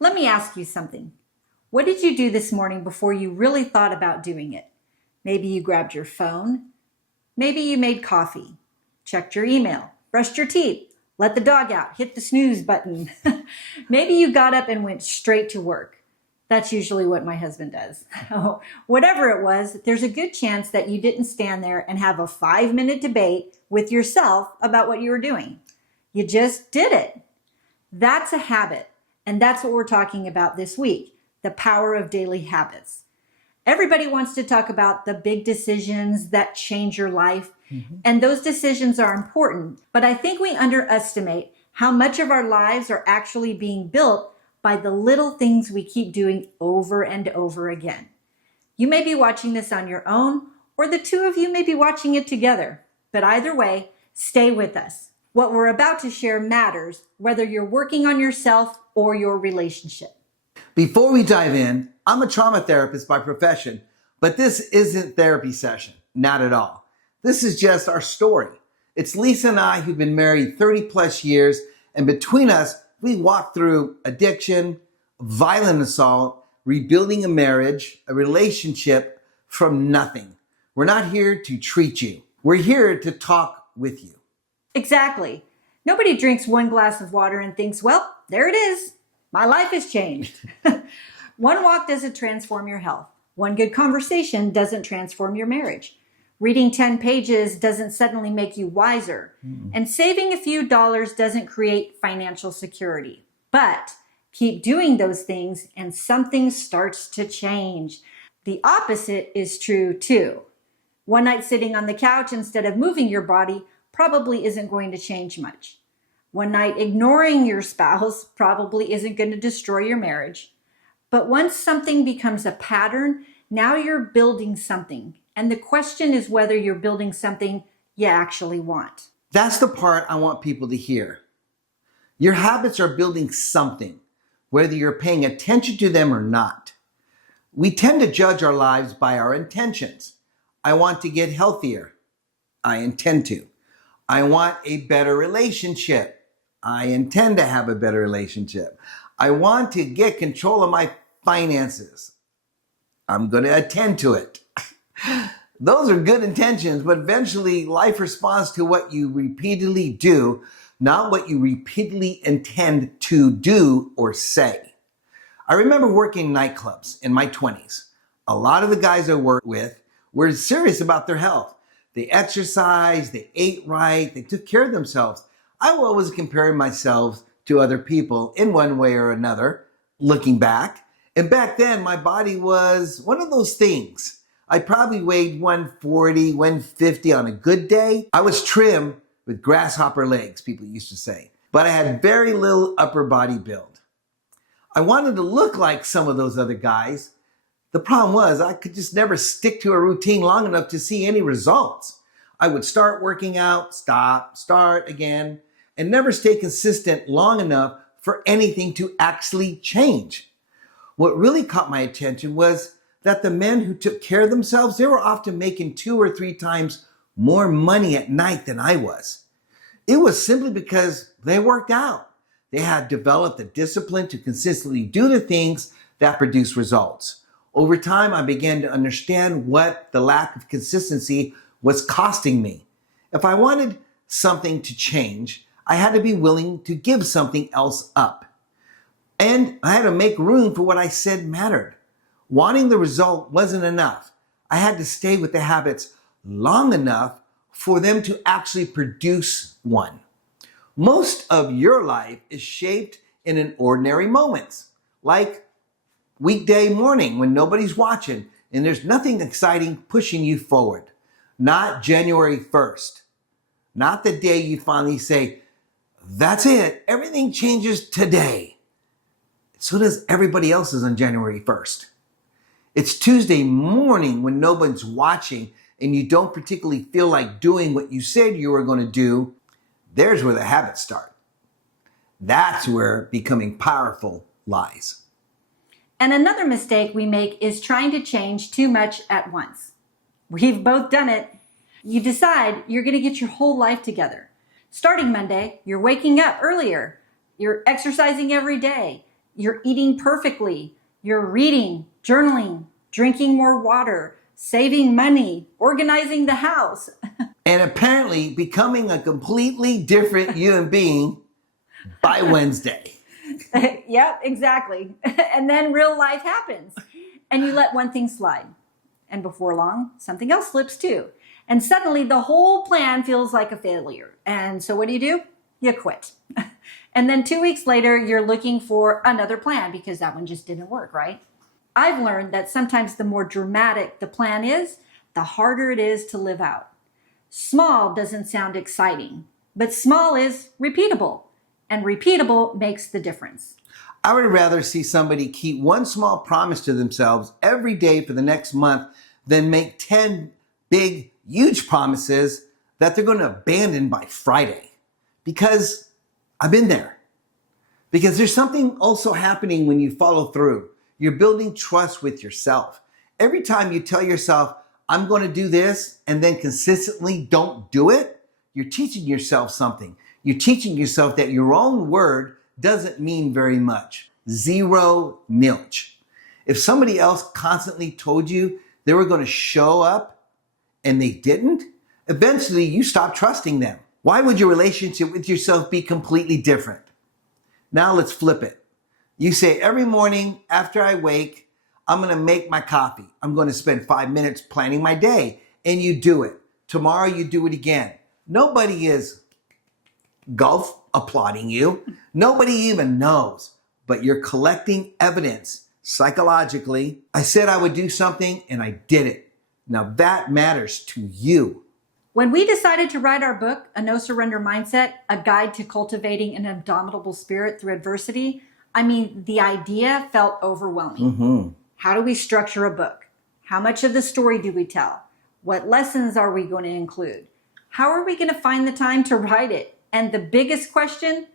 Let me ask you something. What did you do this morning before you really thought about doing it? Maybe you grabbed your phone. Maybe you made coffee, checked your email, brushed your teeth, let the dog out, hit the snooze button. Maybe you got up and went straight to work. That's usually what my husband does. Whatever it was, there's a good chance that you didn't stand there and have a 5-minute debate with yourself about what you were doing. You just did it. That's a habit. And that's what we're talking about this week, the power of daily habits. Everybody wants to talk about the big decisions that change your life. And those decisions are important. But I think we underestimate how much of our lives are actually being built by the little things we keep doing over and over again. You may be watching this on your own, or the two of you may be watching it together. But either way, stay with us. What we're about to share matters, whether you're working on yourself or your relationship. Before we dive in, I'm a trauma therapist by profession, but this isn't therapy session, not at all. This is just our story. It's Lisa and I who've been married 30 plus years, and between us, we walked through addiction, violent assault, rebuilding a marriage, a relationship from nothing. We're not here to treat you. We're here to talk with you. Exactly. Nobody drinks one glass of water and thinks, well, there it is. My life has changed. One walk doesn't transform your health. One good conversation doesn't transform your marriage. Reading 10 pages doesn't suddenly make you wiser. And saving a few dollars doesn't create financial security. But keep doing those things and something starts to change. The opposite is true too. One night sitting on the couch instead of moving your body probably isn't going to change much. One night ignoring your spouse probably isn't going to destroy your marriage. But once something becomes a pattern, now you're building something. And the question is whether you're building something you actually want. That's the part I want people to hear. Your habits are building something, whether you're paying attention to them or not. We tend to judge our lives by our intentions. I want to get healthier. I intend to. I want a better relationship. I intend to have a better relationship. I want to get control of my finances. I'm going to attend to it. Those are good intentions, but eventually life responds to what you repeatedly do, not what you repeatedly intend to do or say. I remember working in nightclubs in my 20s. A lot of the guys I worked with were serious about their health. They exercised, they ate right, they took care of themselves. I was always comparing myself to other people in one way or another, looking back. And back then, my body was one of those things. I probably weighed 140, 150 on a good day. I was trim with grasshopper legs, people used to say. But I had very little upper body build. I wanted to look like some of those other guys. The problem was I could just never stick to a routine long enough to see any results. I would start working out, stop, start again, and never stay consistent long enough for anything to actually change. What really caught my attention was that the men who took care of themselves, they were often making 2 or 3 times more money at night than I was. It was simply because they worked out. They had developed the discipline to consistently do the things that produce results. Over time, I began to understand what the lack of consistency was costing me. If I wanted something to change, I had to be willing to give something else up. And I had to make room for what I said mattered. Wanting the result wasn't enough. I had to stay with the habits long enough for them to actually produce one. Most of your life is shaped in an ordinary moments, like weekday morning when nobody's watching and there's nothing exciting pushing you forward. Not January 1st. Not the day you finally say, that's it, everything changes today. So does everybody else's on January 1st. It's Tuesday morning when no one's watching and you don't particularly feel like doing what you said you were going to do. There's where the habits start. That's where becoming powerful lies. And another mistake we make is trying to change too much at once. We've both done it. You decide you're going to get your whole life together. Starting Monday, you're waking up earlier. You're exercising every day. You're eating perfectly. You're reading, journaling, drinking more water, saving money, organizing the house. And apparently becoming a completely different human being by Wednesday. Yep, exactly. And then real life happens. And you let one thing slide. And before long, something else slips too. And suddenly the whole plan feels like a failure. And so what do? You quit. And then 2 weeks later, you're looking for another plan because that one just didn't work, right? I've learned that sometimes the more dramatic the plan is, the harder it is to live out. Small doesn't sound exciting, but small is repeatable, and repeatable makes the difference. I would rather see somebody keep one small promise to themselves every day for the next month than make 10 big, huge promises that they're going to abandon by Friday. Because I've been there. Because there's something also happening when you follow through. You're building trust with yourself. Every time you tell yourself, I'm going to do this, and then consistently don't do it, you're teaching yourself something. You're teaching yourself that your own word doesn't mean very much. Zero nilch. If somebody else constantly told you they were going to show up and they didn't, eventually you stop trusting them. Why would your relationship with yourself be completely different? Now let's flip it. You say, every morning after I wake, I'm going to make my coffee. I'm going to spend 5 minutes planning my day. And you do it. Tomorrow you do it again. Nobody is golf applauding you. Nobody even knows. But you're collecting evidence psychologically. I said I would do something and I did it. Now that matters to you. When we decided to write our book, A No Surrender Mindset, A Guide to Cultivating an Indomitable Spirit Through Adversity, the idea felt overwhelming. How do we structure a book? How much of the story do we tell? What lessons are we going to include? How are we going to find the time to write it? And the biggest question,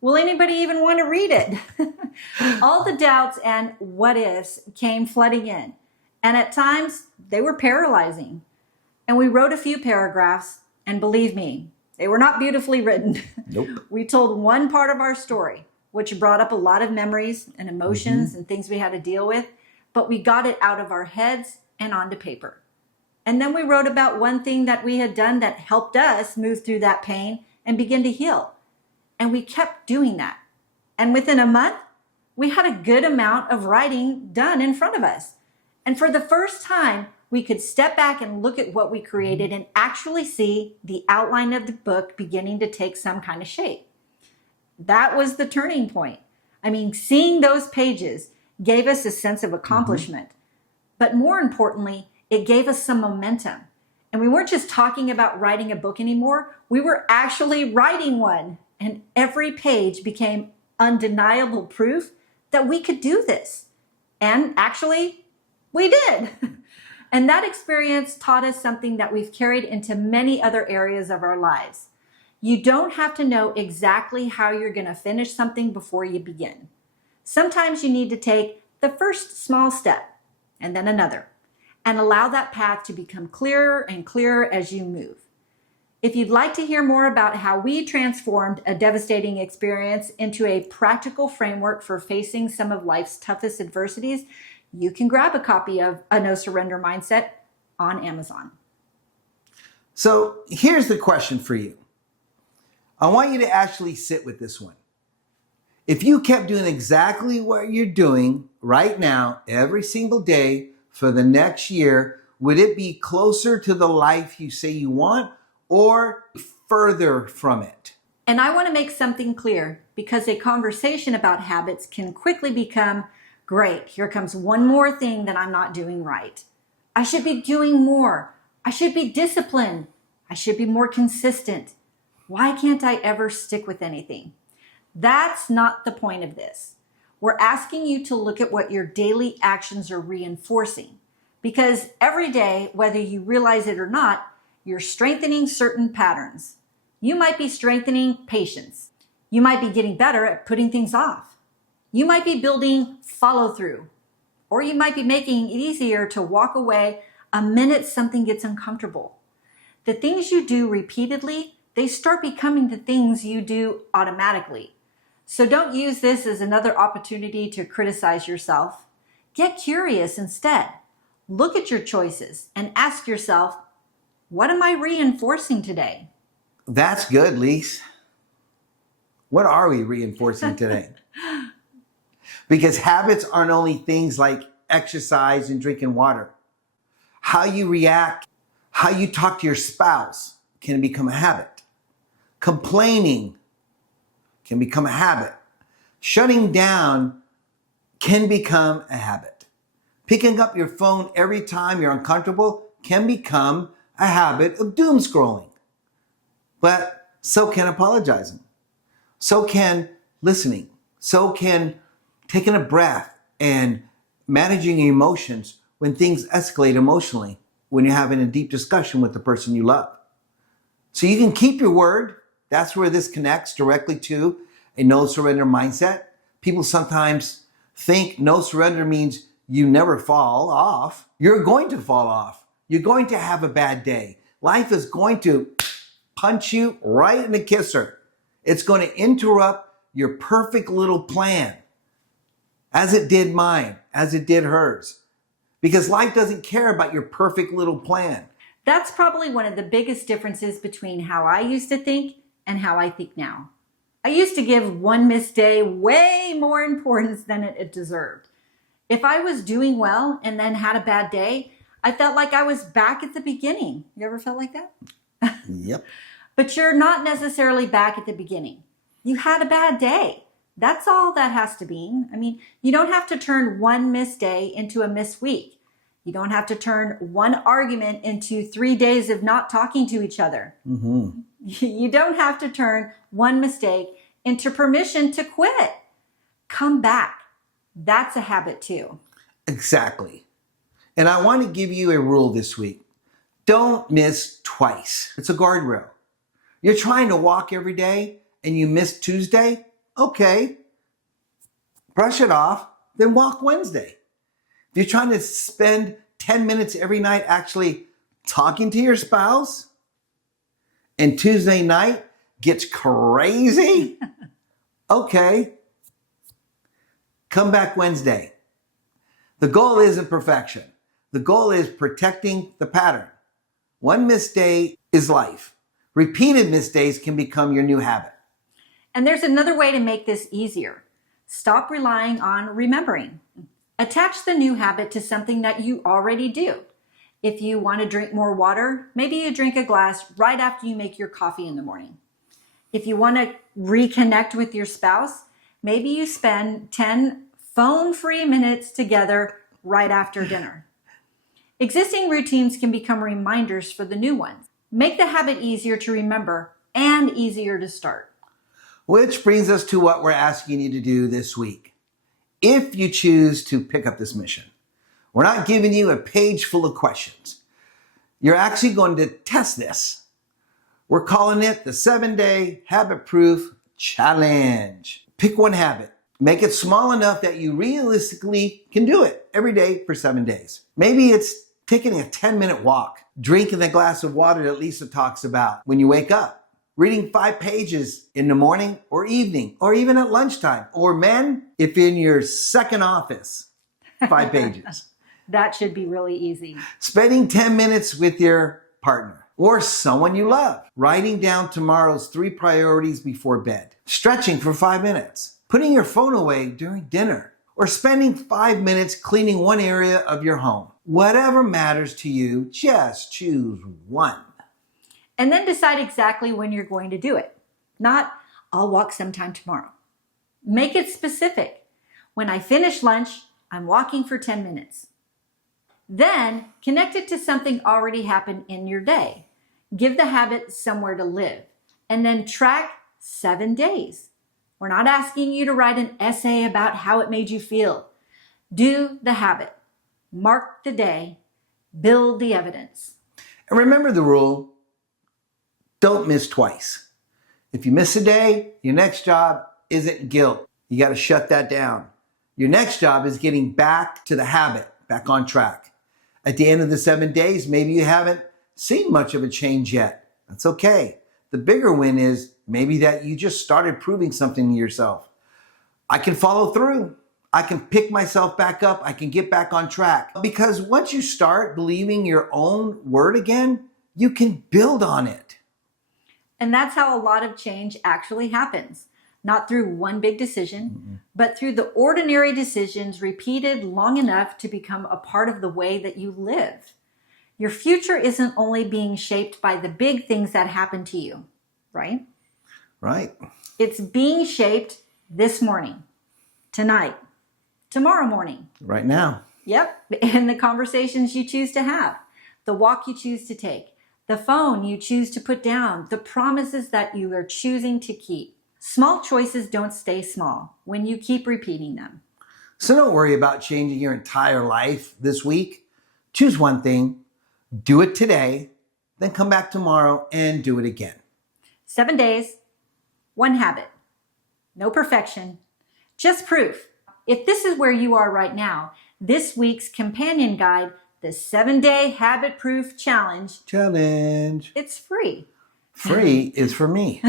will anybody even want to read it? All the doubts and what ifs came flooding in. And at times, they were paralyzing. And we wrote a few paragraphs, and believe me, they were not beautifully written. Nope. We told one part of our story, which brought up a lot of memories and emotions and things we had to deal with, but we got it out of our heads and onto paper. And then we wrote about one thing that we had done that helped us move through that pain and begin to heal. And we kept doing that. And within a month, we had a good amount of writing done in front of us. And for the first time, we could step back and look at what we created and actually see the outline of the book beginning to take some kind of shape. That was the turning point. Seeing those pages gave us a sense of accomplishment. But more importantly, it gave us some momentum. And we weren't just talking about writing a book anymore. We were actually writing one. And every page became undeniable proof that we could do this. And actually, we did. And that experience taught us something that we've carried into many other areas of our lives. You don't have to know exactly how you're going to finish something before you begin. Sometimes you need to take the first small step and then another, and allow that path to become clearer and clearer as you move. If you'd like to hear more about how we transformed a devastating experience into a practical framework for facing some of life's toughest adversities, you can grab a copy of A No Surrender Mindset on Amazon. So here's the question for you. I want you to actually sit with this one. If you kept doing exactly what you're doing right now, every single day for the next year, would it be closer to the life you say you want or further from it? And I want to make something clear, because a conversation about habits can quickly become, great, here comes one more thing that I'm not doing right. I should be doing more. I should be disciplined. I should be more consistent. Why can't I ever stick with anything? That's not the point of this. We're asking you to look at what your daily actions are reinforcing, because every day, whether you realize it or not, you're strengthening certain patterns. You might be strengthening patience. You might be getting better at putting things off. You might be building follow through, or you might be making it easier to walk away a minute something gets uncomfortable. The things you do repeatedly, they start becoming the things you do automatically. So don't use this as another opportunity to criticize yourself. Get curious instead. Look at your choices and ask yourself, what am I reinforcing today? That's good, Lise. What are we reinforcing today? Because habits aren't only things like exercise and drinking water. How you react, how you talk to your spouse can become a habit. Complaining can become a habit. Shutting down can become a habit. Picking up your phone every time you're uncomfortable can become a habit of doom scrolling. But so can apologizing. So can listening. So can taking a breath and managing your emotions when things escalate emotionally, when you're having a deep discussion with the person you love. So you can keep your word. That's where this connects directly to a no surrender mindset. People sometimes think no surrender means you never fall off. You're going to fall off. You're going to have a bad day. Life is going to punch you right in the kisser. It's going to interrupt your perfect little plan, as it did mine, as it did hers. Because life doesn't care about your perfect little plan. That's probably one of the biggest differences between how I used to think and how I think now. I used to give one missed day way more importance than it deserved. If I was doing well and then had a bad day, I felt like I was back at the beginning. You ever felt like that? Yep. But you're not necessarily back at the beginning. You had a bad day. That's all that has to be. I mean, you don't have to turn one missed day into a missed week. You don't have to turn one argument into 3 days of not talking to each other. Mm-hmm. You don't have to turn one mistake into permission to quit. Come back. That's a habit too. Exactly. And I want to give you a rule this week. Don't miss twice. It's a guardrail. You're trying to walk every day and you miss Tuesday? Okay. Brush it off, then walk Wednesday. If you're trying to spend 10 minutes every night actually talking to your spouse, and Tuesday night gets crazy, okay. Come back Wednesday. The goal isn't perfection. The goal is protecting the pattern. One missed day is life. Repeated missed days can become your new habit. And there's another way to make this easier. Stop relying on remembering. Attach the new habit to something that you already do. If you want to drink more water, maybe you drink a glass right after you make your coffee in the morning. If you want to reconnect with your spouse, maybe you spend 10 phone-free minutes together right after dinner. Existing routines can become reminders for the new ones. Make the habit easier to remember and easier to start. Which brings us to what we're asking you to do this week. If you choose to pick up this mission, we're not giving you a page full of questions. You're actually going to test this. We're calling it the 7-Day Habit Proof Challenge. Pick one habit. Make it small enough that you realistically can do it every day for 7 days. Maybe it's taking a 10-minute walk, drinking the glass of water that Lisa talks about when you wake up, reading 5 pages in the morning or evening, or even at lunchtime. Or men, if in your second office, 5 pages. That should be really easy. Spending 10 minutes with your partner or someone you love. Writing down tomorrow's 3 priorities before bed. Stretching for 5 minutes. Putting your phone away during dinner. Or spending 5 minutes cleaning one area of your home. Whatever matters to you, just choose one. And then decide exactly when you're going to do it. Not, I'll walk sometime tomorrow. Make it specific. When I finish lunch, I'm walking for 10 minutes. Then connect it to something already happened in your day. Give the habit somewhere to live. And then track 7 days. We're not asking you to write an essay about how it made you feel. Do the habit. Mark the day. Build the evidence. And remember the rule, don't miss twice. If you miss a day, your next job isn't guilt. You got to shut that down. Your next job is getting back to the habit, back on track. At the end of the 7 days, maybe you haven't seen much of a change yet. That's okay. The bigger win is maybe that you just started proving something to yourself. I can follow through. I can pick myself back up. I can get back on track. Because once you start believing your own word again, you can build on it. And that's how a lot of change actually happens. Not through one big decision, but through the ordinary decisions repeated long enough to become a part of the way that you live. Your future isn't only being shaped by the big things that happen to you, right? Right. It's being shaped this morning, tonight, tomorrow morning. Right now. Yep. And the conversations you choose to have, the walk you choose to take, the phone you choose to put down, the promises that you are choosing to keep. Small choices don't stay small when you keep repeating them. So don't worry about changing your entire life this week. Choose one thing, do it today, then come back tomorrow and do it again. 7 days, one habit. No perfection, just proof. If this is where you are right now, this week's companion guide, the 7-Day Habit Proof Challenge, it's free. Free is for me.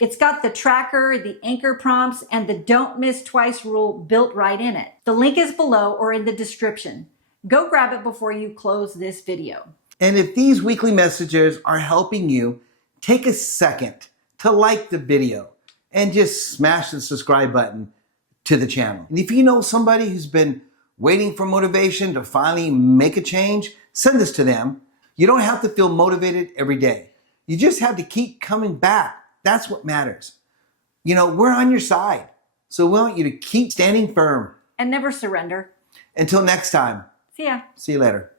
It's got the tracker, the anchor prompts, and the don't miss twice rule built right in it. The link is below or in the description. Go grab it before you close this video. And if these weekly messages are helping you, take a second to like the video and just smash the subscribe button to the channel. And if you know somebody who's been waiting for motivation to finally make a change, send this to them. You don't have to feel motivated every day. You just have to keep coming back. That's what matters. You know, we're on your side. So we want you to keep standing firm. And never surrender. Until next time. See ya. See you later.